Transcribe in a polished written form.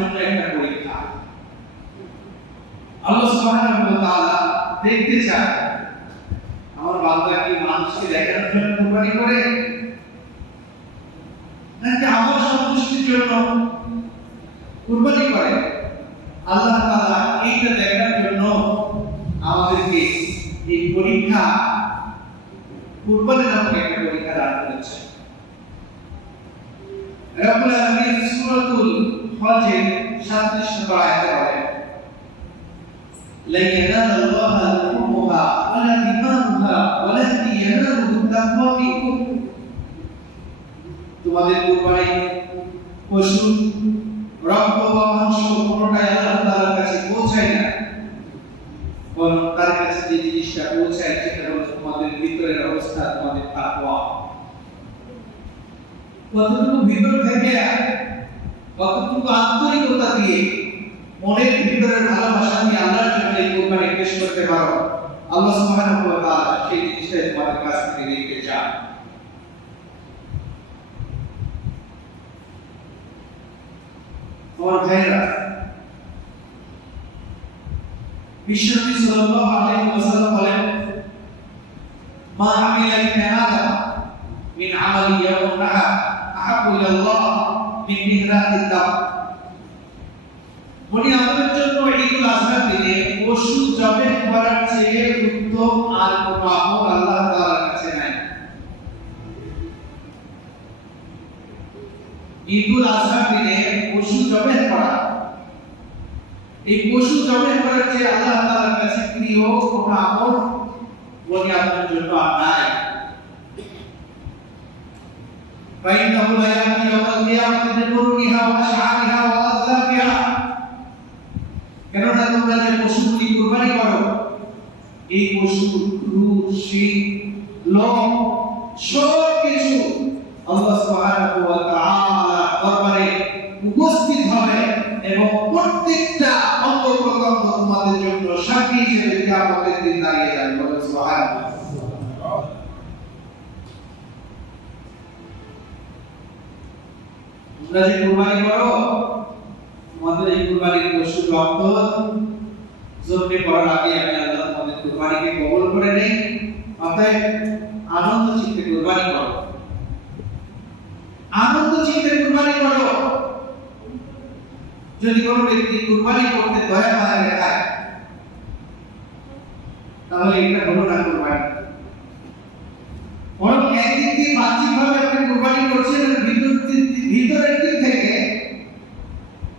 জন্য একটা পরীক্ষা। আল্লাহ সুবহানাহু ওয়া তাআলা দেখতে চায় আমার বান্দা কি মানুষকে দেখানোর জন্য কুরবানি করে নাকি আমার সন্তুষ্টির জন্য কুরবানি করে। আল্লাহ তাআলা এইটা দেখার জন্য আমাদেরকে এই পরীক্ষা, কুরবানি নামক একটা পরীক্ষা দান করেছেন। রব্বুল আলামিন সূরাতুল হজের 37 নম্বর আয়াতে বলেন, লা ইয়ানালুল্লাহা লুহুমুহা ওয়ালা দিমাউহা ওয়ালাকিন ইয়ানালুহু তাকওয়া মিনকুম। তোমাদের কুরবানি পশু রক্ত বা মাংস কোনটাই আল্লাহ তাআলার কাছে পৌঁছায় না, বরং তার কাছে যে জিনিসটা পৌঁছায় সেটা হলো তোমাদের ভিতরের অবস্থা, তোমাদের তাকওয়া। কতটুকু ভিতর থেকে, কতটুকু আন্তরিকতা দিয়ে, মনের ভিতরের ভালোবাসা নিয়ে আল্লাহর জন্য এই কুরবানি পেশ করতে পারো, আল্লাহ সুবহানাহু ওয়া তাআলা সেই জিনিসটাই তোমাদের কাছ থেকে নিতে চান। আমার ভাইরা, বিশ্বনবী সাল্লাল্লাহু আলাইহি ওয়াসাল্লাম বলেন, মা আমিলা ইবনে আদম মিন আমালি ইয়াউম নাহার আহাব্বু ইলাল্লাহ মিন মিহরাতিদ দাম। বনি আদমের জন্য ঈদুল আযহার দিনে পশু জবাই করার চেয়ে উত্তম আর কোনো আমল আল্লাহ তাআলার কাছে নাই। ঈদুল আযহার দিনে পশু জবাই করা, এই পশু জবাই করার চেয়ে আল্লাহ তাআলার কাছে প্রিয় কোনো আমল বনি আদমের জন্য আর নাই। فإنه لا يأتي يوم القيامة بقرونها وأشعارها وأظلافها। কেননা তোমরা যে পশুগুলি কুরবানি করো, এই পশুর রূপ, শিং, লোম সব কিছু আল্লাহ সুবহানাহু ওয়া তাআলা দরবারে উপস্থিত হবে এবং প্রত্যেকটা অঙ্গ প্রত্যঙ্গ তোমাদের জন্য সাক্ষী হিসেবে কিয়ামতের দিন দাঁড়িয়ে যাবে। বলেন সুবহানাল্লাহ। তোমরা যে কুরবানি করো, তোমাদের এই কুরবানির পশুর রক্ত জন্মে পড়ার আগে আমি আল্লাহ তোমাদের কুরবানিকে কবুল করে নেই। অতএব আনন্দ চিত্তে কুরবানি করো, আনন্দ চিত্তে কুরবানি করো। যদি কোনো ব্যক্তি কুরবানি করতে দয়া মায়া দেখায়, তাহলে এটা হলো না কুরবানি।